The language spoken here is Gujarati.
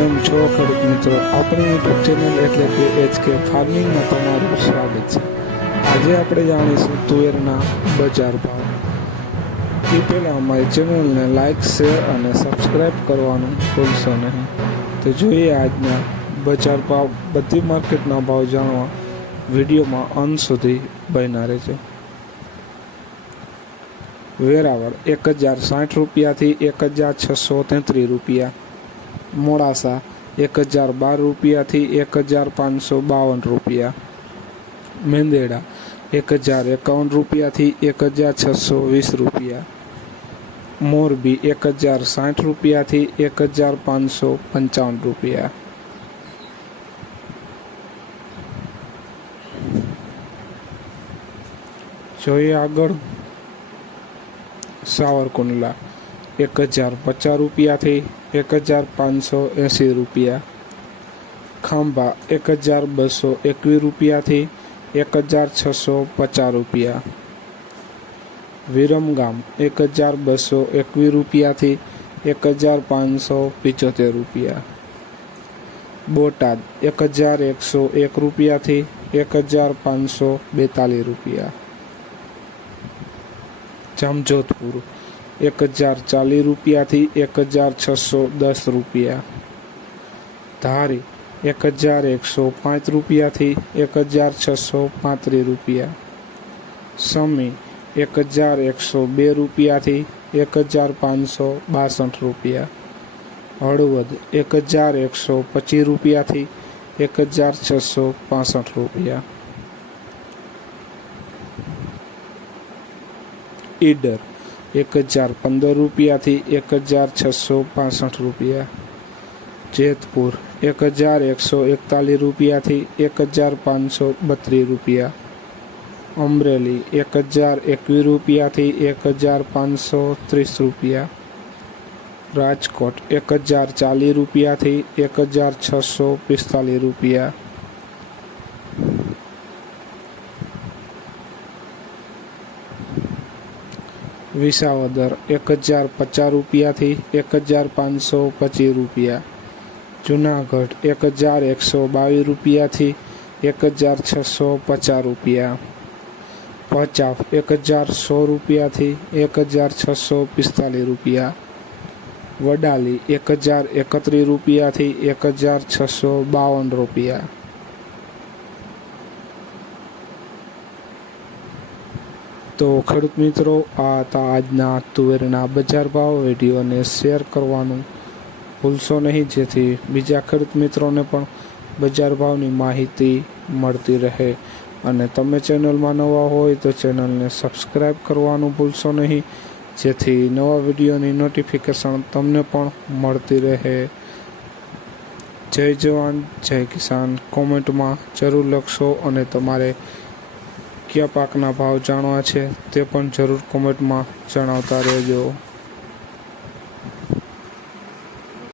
કેમ છો ખેડૂત મિત્રો, આપણી યુટ્યુબ ચેનલ એટલે કે HK ફાર્મિંગમાં તમારું સ્વાગત છે। આજે આપણે જાણીશું તુવેરના બજાર ભાવ। એ પહેલાં અમારી ચેનલને લાઇક, શેર અને સબસ્ક્રાઈબ કરવાનું ભૂલશો નહીં। તો જોઈએ આજના બજાર ભાવ। બધી માર્કેટના ભાવ જાણવા વિડીયોમાં અંત સુધી બન્યા રહેજો। વેરાવળ 1060 રૂપિયાથી 1633 રૂપિયા, મોડાસા 1012 રૂપિયાથી 1552 રૂપિયા, મેંદેડા 1051 રૂપિયાથી 1620 રૂપિયા, મોરબી 1060 રૂપિયાથી 1555 રૂપિયા। જોઈએ આગળ સાવરકુંડલા 1050 રૂપિયાથી 1580 રૂપિયા, ખાંભા 1221 રૂપિયાથી 1650 રૂપિયા, વિરમગામ 1221 રૂપિયાથી 1575 રૂપિયા, બોટાદ 1101 રૂપિયાથી 1542 રૂપિયા, જામજોધપુર 1040 રૂપિયાથી 1610 રૂપિયા, ધારી 1105 રૂપિયાથી 1635 રૂપિયા, સમી 1102 રૂપિયાથી 1562 રૂપિયા, હળવદ 1125 રૂપિયાથી 1665 રૂપિયા, ઈડર 1015 રૂપિયાથી 1665 રૂપિયા, જેતપુર 1141 રૂપિયાથી 1532 રૂપિયા, અમરેલી 1021 રૂપિયાથી 1530 રૂપિયા, રાજકોટ 1040 રૂપિયાથી 1645 રૂપિયા, વિસાવદર 1050 રૂપિયાથી 1525 રૂપિયા, જુનાગઢ 1122 રૂપિયાથી 1650 રૂપિયા, ભચાઉ 10100 રૂપિયાથી 1645 રૂપિયા, વડાલી 1031 રૂપિયાથી 1652 રૂપિયા। તો ખેડૂત મિત્રો, આ હતા આજના તુવેરના બજાર ભાવ। વિડીયોને શેર કરવાનું ભૂલશો નહીં, જેથી બીજા ખેડૂત મિત્રોને પણ બજાર ભાવની માહિતી મળતી રહે। અને તમે ચેનલમાં નવા હોય તો ચેનલને સબસ્ક્રાઈબ કરવાનું ભૂલશો નહીં, જેથી નવા વિડીયોની નોટિફિકેશન તમને પણ મળતી રહે। જય જવાન જય કિસાન કોમેન્ટમાં જરૂર લખશો, અને તમારે કયા પાકના ભાવ જાણવા છે તે પણ જરૂર કોમેન્ટમાં જણાવતા રહેજો।